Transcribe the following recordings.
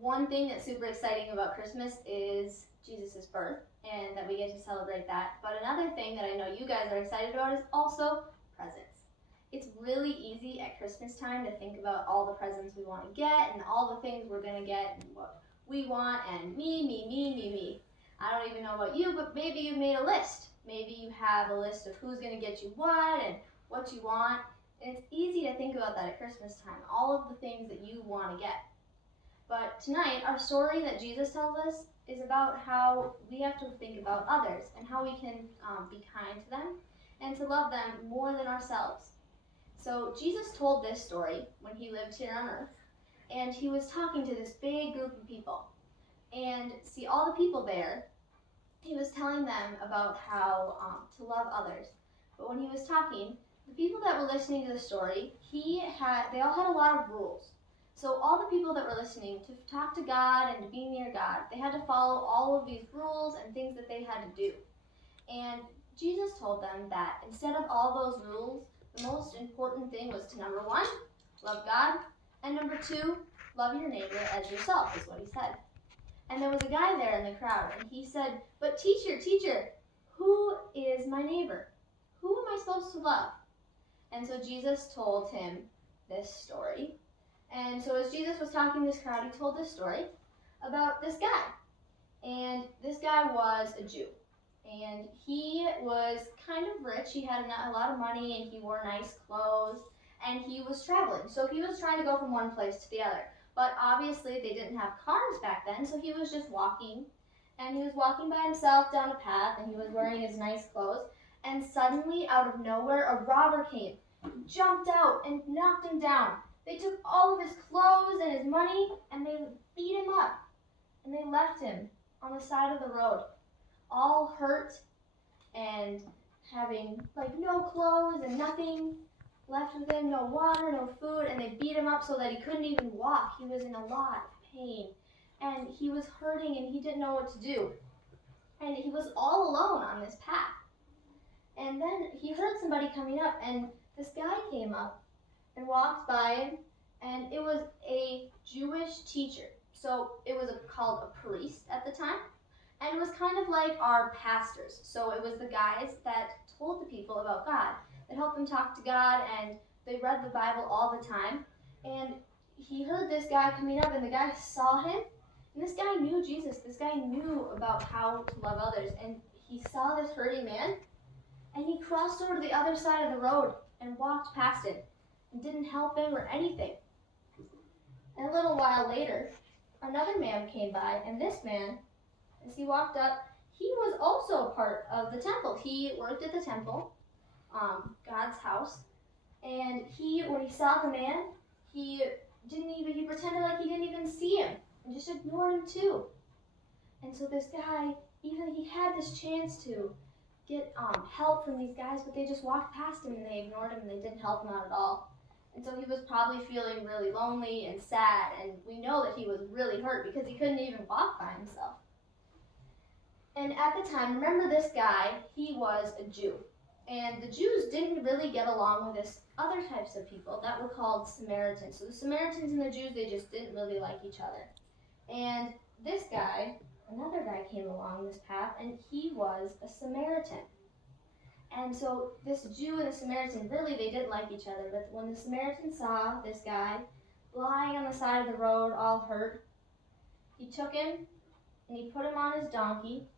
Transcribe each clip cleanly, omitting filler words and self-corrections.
one thing that's super exciting about Christmas is Jesus' birth and that we get to celebrate that. But another thing that I know you guys are excited about is also presents. It's really easy at Christmas time to think about all the presents we want to get and all the things we're going to get and what we want and me. I don't even know about you, but maybe you made a list. Maybe you have a list of who's going to get you what and what you want. And it's easy to think about that at Christmas time, all of the things that you want to get. But tonight, our story that Jesus tells us is about how we have to think about others and how we can be kind to them and to love them more than ourselves. So Jesus told this story when he lived here on earth, and he was talking to this big group of people. And see, all the people there, he was telling them about how to love others. But when he was talking, the people that were listening to the story, they all had a lot of rules. So all the people that were listening to talk to God and to be near God, they had to follow all of these rules and things that they had to do. And Jesus told them that instead of all those rules, the most important thing was to, number one, love God, and number two, love your neighbor as yourself, is what he said. And there was a guy there in the crowd, and he said, "But teacher, who is my neighbor? Who am I supposed to love?" And so Jesus told him this story. And so as Jesus was talking to this crowd, he told this story about this guy. And this guy was a Jew. And he was kind of rich. He had a lot of money, and he wore nice clothes. And he was traveling. So he was trying to go from one place to the other. But obviously they didn't have cars back then, so he was just walking. And he was walking by himself down a path, and he was wearing his nice clothes. And suddenly, out of nowhere, a robber came, jumped out, and knocked him down. They took all of his clothes and his money, and they beat him up. And they left him on the side of the road, all hurt and having no clothes and nothing left with him, no water, no food, and they beat him up so that he couldn't even walk. He was in a lot of pain, and he was hurting, and he didn't know what to do. And he was all alone on this path. And then he heard somebody coming up, and this guy came up and walked by him, and it was a Jewish teacher. So it was called a priest at the time, and it was kind of like our pastors. So it was the guys that told the people about God, that helped them talk to God, and they read the Bible all the time. And he heard this guy coming up, and the guy saw him, and this guy knew Jesus. This guy knew about how to love others, and he saw this hurting man, and he crossed over to the other side of the road and walked past him and didn't help him or anything. And a little while later, another man came by, and this man, as he walked up, he was also part of the temple. He worked at the temple, God's house, and when he saw the man, he pretended like he didn't even see him and just ignored him too. And so this guy, even he had this chance to get help from these guys, but they just walked past him and they ignored him and they didn't help him out at all. And so he was probably feeling really lonely and sad, and we know that he was really hurt because he couldn't even walk by himself. And at the time, remember this guy, he was a Jew. And the Jews didn't really get along with this other types of people that were called Samaritans. So the Samaritans and the Jews, they just didn't really like each other. And this guy, another guy came along this path, and he was a Samaritan. And so this Jew and the Samaritan, really they didn't like each other. But when the Samaritan saw this guy lying on the side of the road, all hurt, he took him and he put him on his donkey.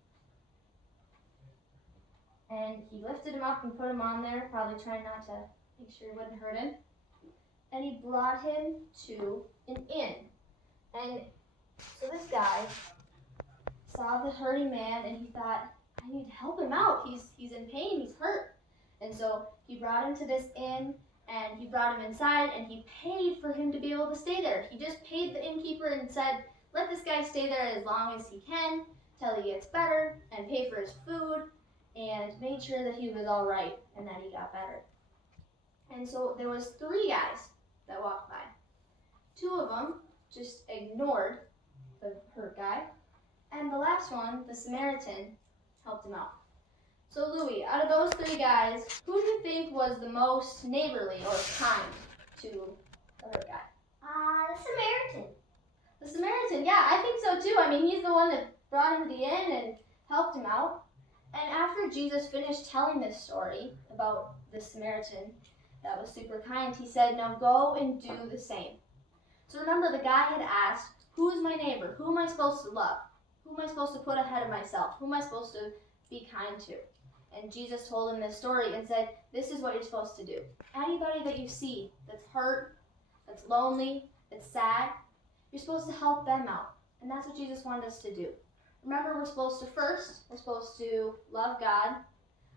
And he lifted him up and put him on there, probably trying not to make sure he wouldn't hurt him. And he brought him to an inn. And so this guy saw the hurting man, and he thought, I need to help him out. He's in pain, he's hurt. And so he brought him to this inn, and he brought him inside, and he paid for him to be able to stay there. He just paid the innkeeper and said, let this guy stay there as long as he can, till he gets better, and pay for his food, and made sure that he was all right and that he got better. And so there was 3 guys that walked by. 2 of them just ignored the hurt guy, and the last one, the Samaritan, helped him out. So Louis, out of those 3 guys, who do you think was the most neighborly or kind to the hurt guy? The Samaritan. The Samaritan Samaritan. Yeah, I think so too. I mean, he's the one that brought him to the inn and helped him out. And after Jesus finished telling this story about the Samaritan that was super kind, he said, now go and do the same. So remember, the guy had asked, who's my neighbor? Who am I supposed to love? Who am I supposed to put ahead of myself? Who am I supposed to be kind to? And Jesus told him this story and said, this is what you're supposed to do. Anybody that you see that's hurt, that's lonely, that's sad, you're supposed to help them out. And that's what Jesus wanted us to do. Remember, we're supposed to love God,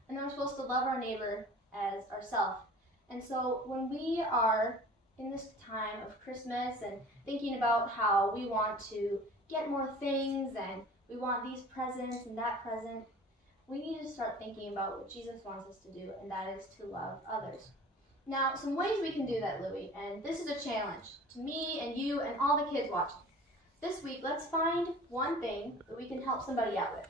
and then we're supposed to love our neighbor as ourselves. And so when we are in this time of Christmas and thinking about how we want to get more things and we want these presents and that present, we need to start thinking about what Jesus wants us to do, and that is to love others. Now, some ways we can do that, Louie, and this is a challenge to me and you and all the kids watching. This week, let's find one thing that we can help somebody out with.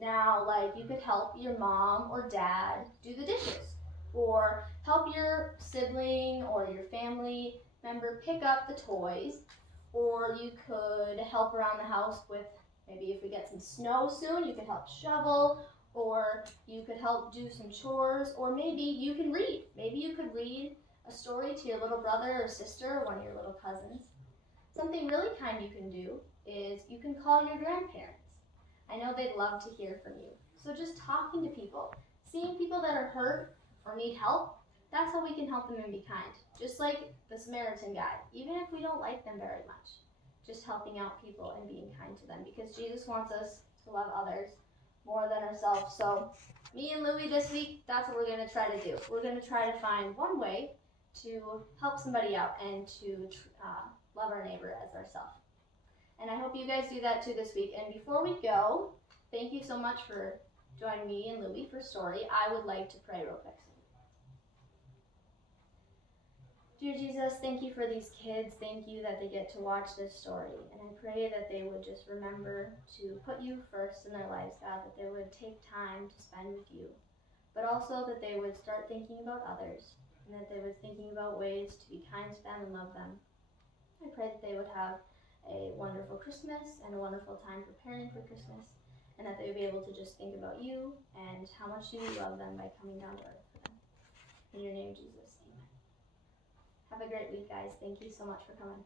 Now, like you could help your mom or dad do the dishes, or help your sibling or your family member pick up the toys, or you could help around the house with, maybe if we get some snow soon, you could help shovel, or you could help do some chores, or maybe you can read. Maybe you could read a story to your little brother or sister or one of your little cousins. Something really kind you can do is you can call your grandparents. I know they'd love to hear from you. So just talking to people, seeing people that are hurt or need help, that's how we can help them and be kind. Just like the Samaritan guy, even if we don't like them very much, just helping out people and being kind to them, because Jesus wants us to love others more than ourselves. So me and Louie this week, that's what we're going to try to do. We're going to try to find one way to help somebody out and to love our neighbor as ourselves. And I hope you guys do that too this week. And before we go, thank you so much for joining me and Louie for story. I would like to pray real quick. Dear Jesus, thank you for these kids. Thank you that they get to watch this story. And I pray that they would just remember to put you first in their lives, God, that they would take time to spend with you, but also that they would start thinking about others, and that they would thinking about ways to be kind to them and love them. I pray that they would have a wonderful Christmas and a wonderful time preparing for Christmas, and that they would be able to just think about you and how much you love them by coming down to earth for them. In your name, Jesus, amen. Have a great week, guys. Thank you so much for coming.